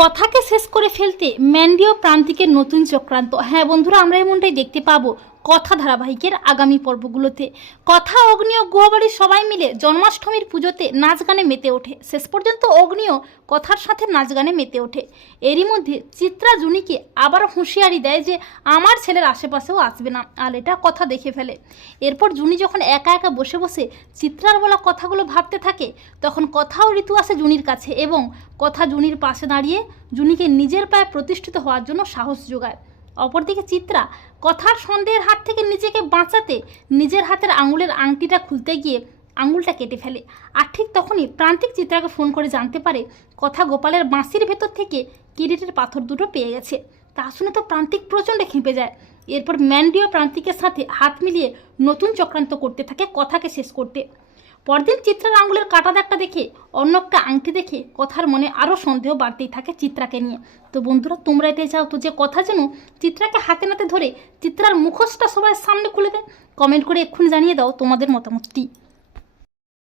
কথাকে শেষ করে ফেলতে ম্যান্ডি ও প্রান্তিকের নতুন চক্রান্ত। হ্যাঁ বন্ধুরা, আমরা এমনটাই দেখতে পাবো কথা ধারাবাহিকের আগামী পর্বগুলোতে। কথা, অগ্নি ও গুয়াবাড়ির সবাই মিলে জন্মাষ্টমীর পুজোতে নাচ গানে মেতে ওঠে। শেষ পর্যন্ত অগ্নিও কথার সাথে নাচ গানে মেতে ওঠে। এরই মধ্যে চিত্রা জুনিকে আবার হুঁশিয়ারি দেয় যে আমার ছেলের আশেপাশেও আসবে না, আর এটা কথা দেখে ফেলে। এরপর জুনি যখন একা একা বসে বসে চিত্রার বলা কথাগুলো ভাবতে থাকে, তখন কথা ও ঋতু আসে জুনির কাছে এবং কথা জুনির পাশে দাঁড়িয়ে জুনিকে নিজের পায়ে প্রতিষ্ঠিত হওয়ার জন্য সাহস যোগায়। অপরদিকে চিত্রা কথার সন্দেহের হাত থেকে নিজেকে বাঁচাতে নিজের হাতের আঙুলের আংটিটা খুলতে গিয়ে আঙুলটা কেটে ফেলে। আর ঠিক তখনই প্রান্তিক চিত্রাকে ফোন করে জানতে পারে কথা গোপালের বাঁশির ভেতর থেকে কিরিটের পাথর দুটো পেয়ে গেছে। তা শুনে তো প্রান্তিক প্রচণ্ড খেপে যায়। এরপর ম্যান্ডি ও প্রান্তিকের সাথে হাত মিলিয়ে নতুন চক্রান্ত করতে থাকে কথাকে শেষ করতে। পরদিন চিত্রার আঙুলের কাটা দাগটা দেখে, অন্য একটা আংটি দেখে কথার মনে আরও সন্দেহ বাড়তেই থাকে চিত্রাকে নিয়ে। তো বন্ধুরা, তোমরা এটাই চাও তো যে কথা যেন চিত্রাকে হাতে নাতে ধরে চিত্রার মুখোশটা সবার সামনে খুলে দেয়? কমেন্ট করে এক্ষুনি জানিয়ে দাও তোমাদের মতামতটি।